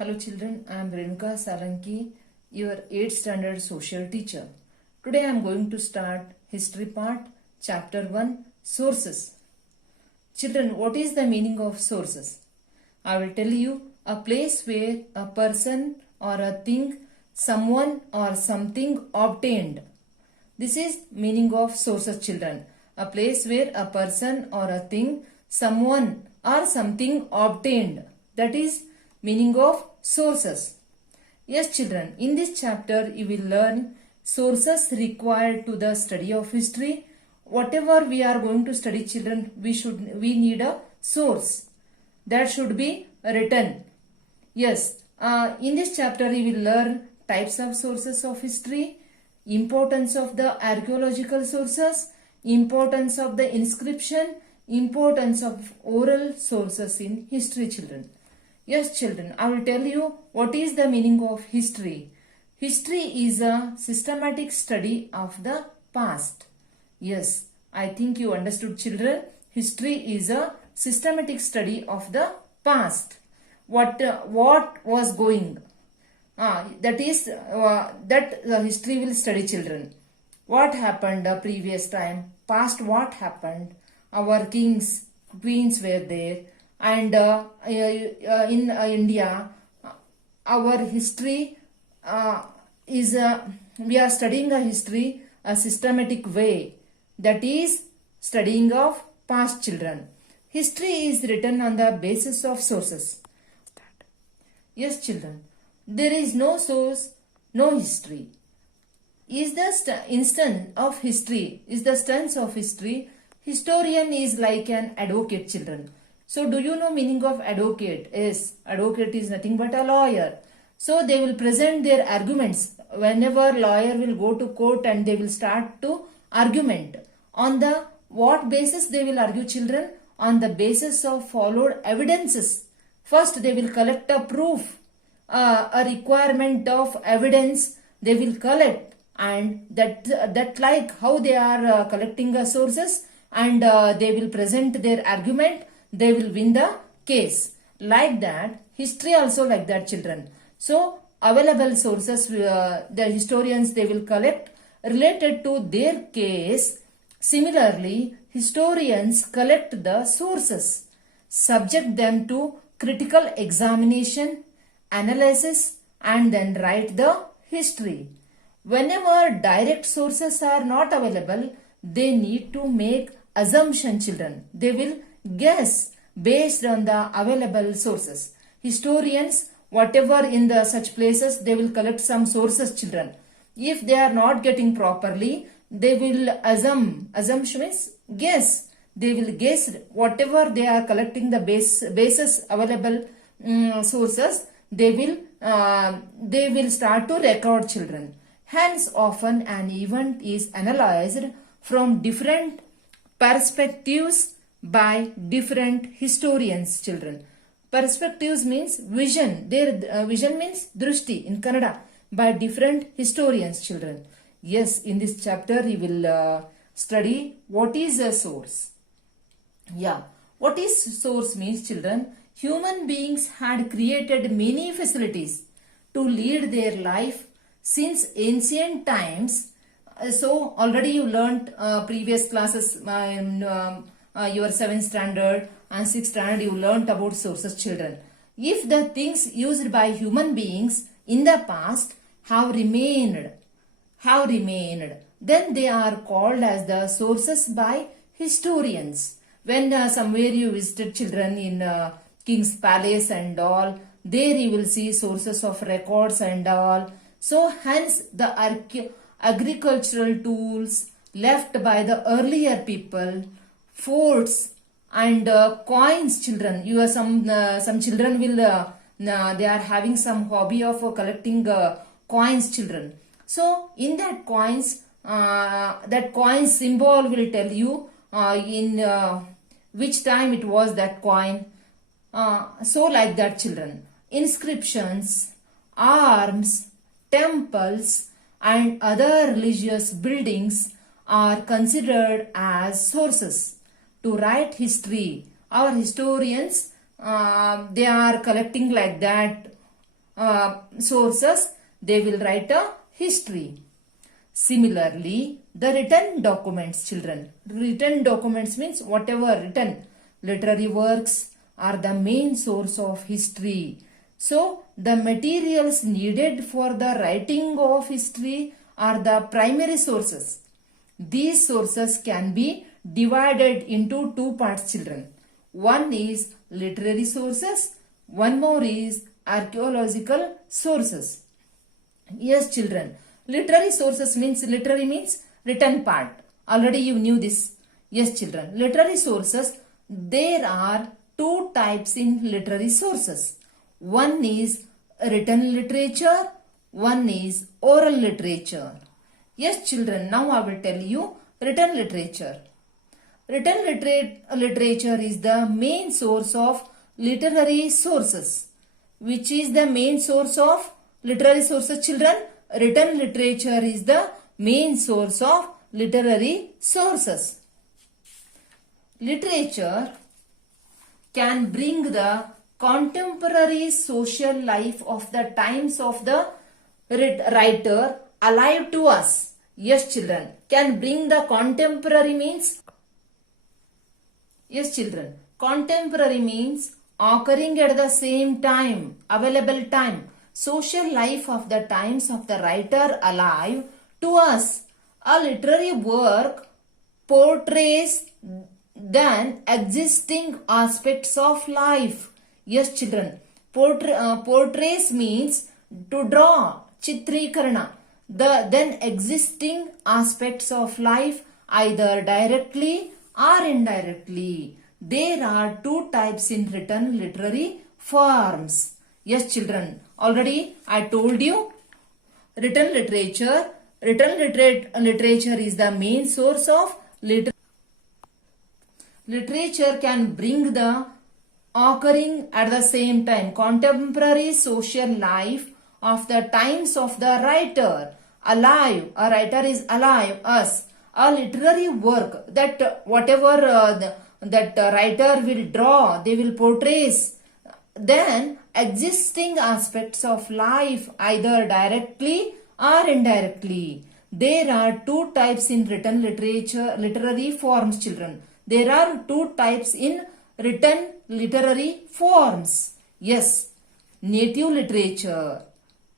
Hello children, I am Renuka Salanki, your 8th standard social teacher. Today I am going to start history part, chapter 1, sources. Children, what is the meaning of sources? I will tell you, a place where a person or a thing, someone or something obtained. This is meaning of sources, children. A place where a person or a thing, someone or something obtained. That is meaning of sources. Yes, children, in this chapter you will learn sources required to the study of history. Whatever we are going to study, children, we need a source that should be written. Yes, in this chapter you will learn types of sources of history, importance of the archaeological sources, importance of the inscription, importance of oral sources in history, children. Yes, children, I will tell you what is the meaning of history. History is a systematic study of the past. Yes, I think you understood, children. History is a systematic study of the past. What was going? That history will study, children. What happened the previous time? Past what happened? Our kings, queens were there. And in India, our history is we are studying a history a systematic way, that is studying of past, children. History is written on the basis of sources. Yes, children, there is no source, no history. Is the instance of history, is the stance of history. Historian is like an advocate, children. So do you know meaning of advocate? Yes, advocate is nothing but a lawyer. So they will present their arguments. Whenever lawyer will go to court and they will start to argument. On the what basis they will argue, children? On the basis of followed evidences. First they will collect a proof, a requirement of evidence they will collect, and that like how they are collecting sources, and they will present their argument. They will win the case. Like that, history also like that, children. So, available sources, the historians, they will collect related to their case. Similarly, historians collect the sources, subject them to critical examination, analysis, and then write the history. Whenever direct sources are not available, they need to make assumption, children. They will guess based on the available sources. Historians, whatever in the such places, they will collect some sources, children. If they are not getting properly, they will assumption means guess. They will guess whatever they are collecting the basis available sources. They will start to record, children. Hence, often an event is analyzed from different perspectives by different historians, children. Perspectives means vision. Their vision means drushti in Kannada, by different historians, children. Yes, in this chapter you will study what is a source. Yeah, what is source means, children? Human beings had created many facilities to lead their life since ancient times. So already you learnt previous classes, your 7th standard and 6th standard, you learnt about sources, children. If the things used by human beings in the past have remained, then they are called as the sources by historians. When somewhere you visited, children, in King's Palace and all, there you will see sources of records and all. So hence the agricultural tools left by the earlier people, forts and coins, children. You are some children will they are having some hobby of collecting coins, children. So in that coin symbol will tell you in which time it was that coin. So like that, children. Inscriptions, arms, temples and other religious buildings are considered as sources to write history. Our historians, they are collecting like that sources, they will write a history. Similarly, the written documents, children. Written documents means whatever written literary works are the main source of history. So, the materials needed for the writing of history are the primary sources. These sources can be divided into two parts, children. One is literary sources, one more is archaeological sources. Yes, children. Literary sources means written part. Already you knew this. Yes, children. Literary sources, there are two types in literary sources. One is written literature, one is oral literature. Yes, children. Now I will tell you written literature. Written literature is the main source of literary sources. Which is the main source of literary sources, children? Written literature is the main source of literary sources. Literature can bring the contemporary social life of the times of the writer alive to us. Yes, children. Can bring the contemporary means? Yes, children. Contemporary means occurring at the same time, available time. Social life of the times of the writer alive to us. A literary work portrays then existing aspects of life. Yes, children. Portrays means to draw, chitrikarana, the then existing aspects of life either directly or indirectly. There are two types in written literary forms. Yes, children. Already I told you written literature. Literature is the main source of literature. Literature can bring the occurring at the same time contemporary social life of the times of the writer alive. A writer is alive, us. A literary work that whatever that writer will draw, they will portray then existing aspects of life either directly or indirectly. There are two types in written literature, literary forms, children. There are two types in written literary forms. Yes, native literature.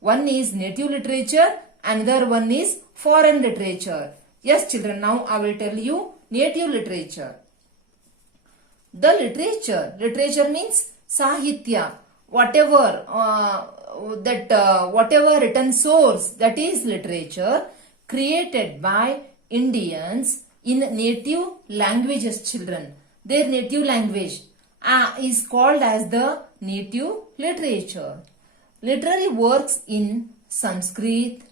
One is native literature, another one is foreign literature. Yes, children, now I will tell you native literature. The literature means sahitya, whatever whatever written source, that is literature created by Indians in native languages, children. Their native language is called as the native literature. Literary works in Sanskrit,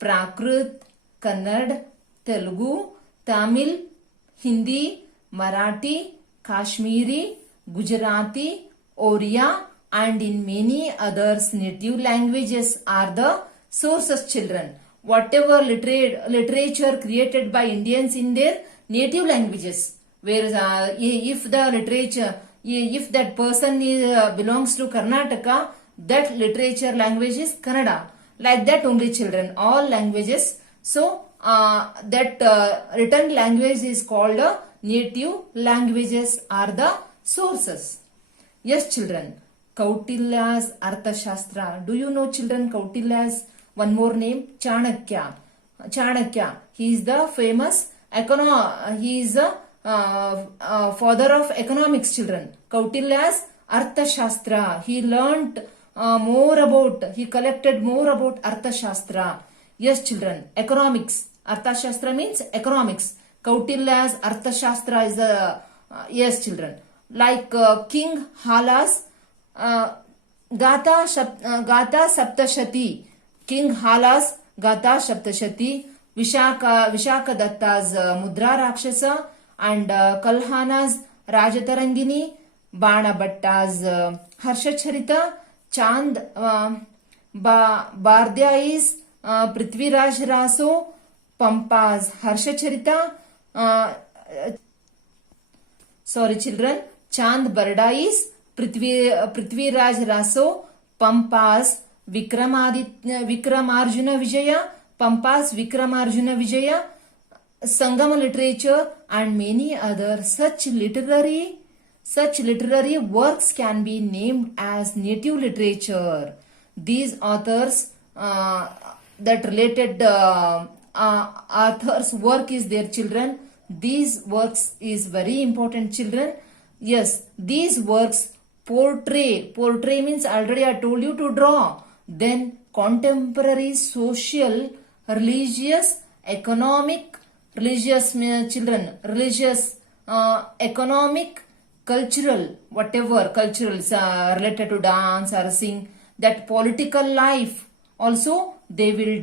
Prakrit, Kannada, Telugu, Tamil, Hindi, Marathi, Kashmiri, Gujarati, Oriya and in many others native languages are the sources, children. Whatever literature created by Indians in their native languages, whereas if the literature, if that person belongs to Karnataka, that literature language is Kannada. Like that only, children, all languages. So that written language is called native languages are the sources. Yes, children. Kautilya's Arthashastra. Do you know, children, Kautilya's one more name? Chanakya. Chanakya. He is the famous he is the father of economics, children. Kautilya's Arthashastra. He learnt he collected more about Arthashastra. Yes, children. Economics. Arthashastra means economics. Kautilya's Arthashastra is the, yes, children. Like King Hala's Gata Saptashati. King Hala's Gata Saptashati. Vishaka Datta's Mudra Rakshasa and Kalhana's Rajatarangini. Bana Bhatta's Harshacharita. Chand Bardya is Prithviraj Raso. Pampa's Harshacharita. Sorry, children. Chand Barda is Prithviraj Raso. Pampa's Vikramarjuna Vijaya, Pampas Vikramarjuna Vijaya, Sangam literature, and many other such literary works can be named as native literature. These authors that related authors work is their children. These works is very important, children. Yes, these works portray means already I told you to draw. Then contemporary social, religious, economic, economic, cultural, whatever cultural related to dance or sing, that political life also they will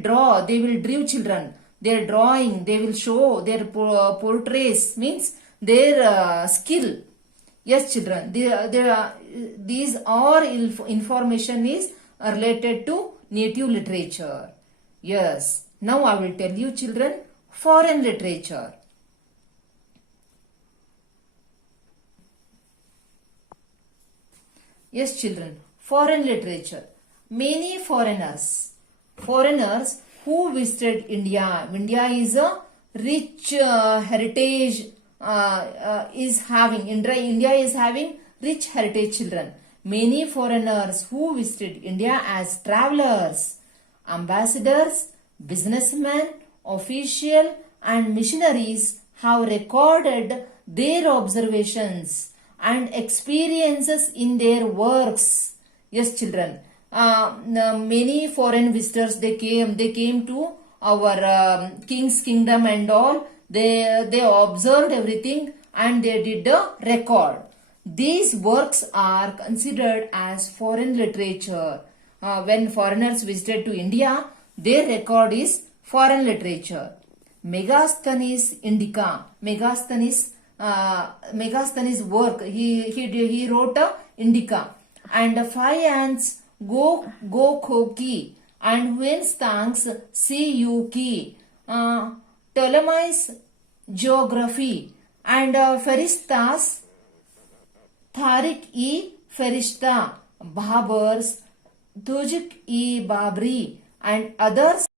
draw, children, their drawing, they will show their portraits, means their skill. Yes, children, these all information is related to native literature. Yes, now I will tell you, children, foreign literature. Yes, children, foreign literature. Many foreigners who visited India. India is a rich heritage. India is having rich heritage, children. Many foreigners who visited India as travelers, ambassadors, businessmen, official, and missionaries have recorded their observations and experiences in their works. Yes, children. Many foreign visitors they came to our king's kingdom and all. They observed everything and they did a record. These works are considered as foreign literature. When foreigners visited to India, their record is foreign literature. Megasthenes Indica. Megasthenes work. He wrote a Indica. And 5 ants Go Koki and Winstanks Cuk. Ptolemy's Geography and Feristas Tariq-e-Ferishta, Babur's Tujik-e-Babri and others